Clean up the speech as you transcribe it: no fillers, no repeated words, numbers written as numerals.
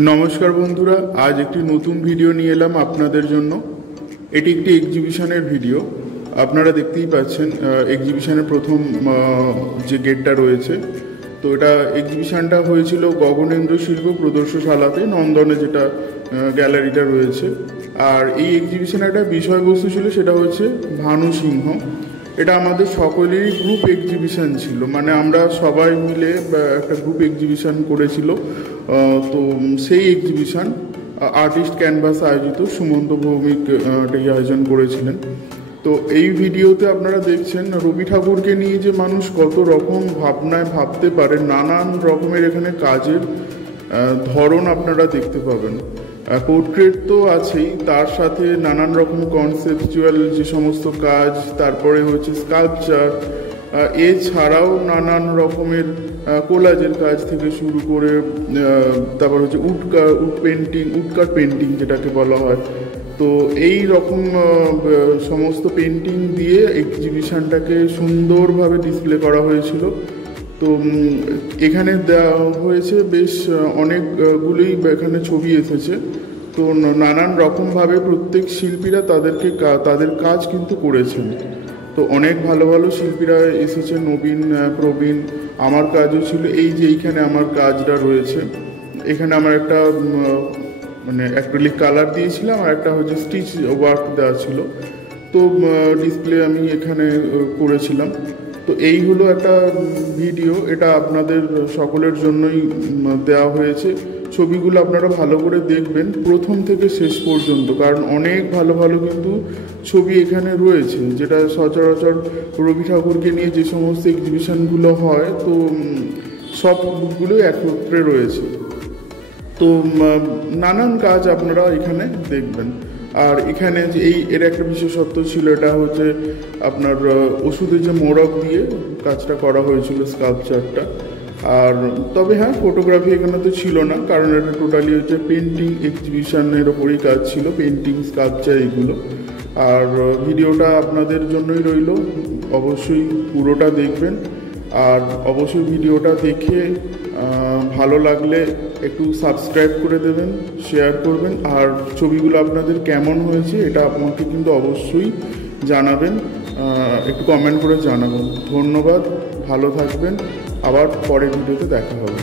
नमस्कार बंधुरा आज एक नतून भिडियो निये एलाम आपनादेर जन्य। एटी एकटी एक्जिबिशनेर भिडियो। आपनारा देखतेई पाच्छेन एक्जिबिशनेर प्रथम जे गेटटा रयेछे। तो एटा एक्जिबिशनटा हयेछिलो गगनेंद्र शिल्प प्रदर्शनशालाते नंदने जेटा ग्यालारिटा रयेछे। और एई एक्जिबिशने एकटा विषयबस्तु छिलो सेटा हच्छे भानु सिंह। এটা আমাদের সকলেরই গ্রুপ এক্সিবিশন ছিল, মানে আমরা সবাই মিলে একটা গ্রুপ এক্সিবিশন করেছিল। তো সেই এক্সিবিশন আর্টিস্ট ক্যানভাস আয়োজিত সুমন্ত ভৌমিক আয়োজন করেছিলেন। তো এই ভিডিওতে আপনারা দেখছেন রবি ঠাকুরকে নিয়ে যে মানুষ কত রকম ভাবনায় ভাবতে পারে, নানান রকমের এখানে কাজের ধরন আপনারা দেখতে পাবেন। পোর্ট্রেট তো আছেই, তার সাথে নানান রকম কনসেপচুয়াল যে সমস্ত কাজ, তারপরে হচ্ছে স্কাল্পচার, এছাড়াও নানান রকমের কোলাজের কাজ থেকে শুরু করে তারপর হচ্ছে উডকাট পেন্টিং যেটাকে বলা হয়। তো এই রকম সমস্ত পেন্টিং দিয়ে এক্সিবিশনটাকে সুন্দরভাবে ডিসপ্লে করা হয়েছিল। তো এখানে দেওয়া হয়েছে বেশ অনেকগুলোই এখানে ছবি এসেছে। তো নানান রকমভাবে প্রত্যেক শিল্পীরা তাদের কাজ কিন্তু করেছেন। তো অনেক ভালো ভালো শিল্পীরা এসেছে, নবীন, প্রবীণ। আমার কাজও ছিল, এই যে এইখানে আমার কাজটা রয়েছে। এখানে আমার একটা মানে অ্যাক্রিলিক কালার দিয়েছিলাম, আর একটা হচ্ছে স্টিচ ওয়ার্ক দেওয়া ছিল। তো ডিসপ্লে আমি এখানে করেছিলাম। তো এই হলো একটা ভিডিও, এটা আপনাদের সকলের জন্যই দেওয়া হয়েছে। ছবিগুলো আপনারা ভালো করে দেখবেন প্রথম থেকে শেষ পর্যন্ত, কারণ অনেক ভালো ভালো কিন্তু ছবি এখানে রয়েছে, যেটা সচরাচর রবি ঠাকুরকে নিয়ে যে সমস্ত এক্সিবিশনগুলো হয় তো সবগুলোই একত্রে রয়েছে। তো নানান কাজ আপনারা এখানে দেখবেন। আর এখানে যে এর একটা বিশেষত্ব ছিল, এটা হচ্ছে আপনার ওষুধের যে মোড়ক দিয়ে কাজটা করা হয়েছিল, স্কাল্পচারটা। আর তবে হ্যাঁ, ফটোগ্রাফি এখানে তো ছিল না, কারণ এটা টোটালি হচ্ছে পেন্টিং এক্সিবিশনের ওপরই কাজ ছিল, পেন্টিং, স্কাল্পচার এইগুলো। আর ভিডিওটা আপনাদের জন্যই রইল, অবশ্যই পুরোটা দেখবেন। আর অবশ্যই ভিডিওটা দেখে ভালো লাগলে একটু সাবস্ক্রাইব করে দেবেন, শেয়ার করবেন। আর ছবিগুলো আপনাদের কেমন হয়েছে এটা আমাকে কিন্তু অবশ্যই জানাবেন, একটু কমেন্ট করে জানাবেন। ধন্যবাদ, ভালো থাকবেন, আবার পরের ভিডিওতে দেখা হবে।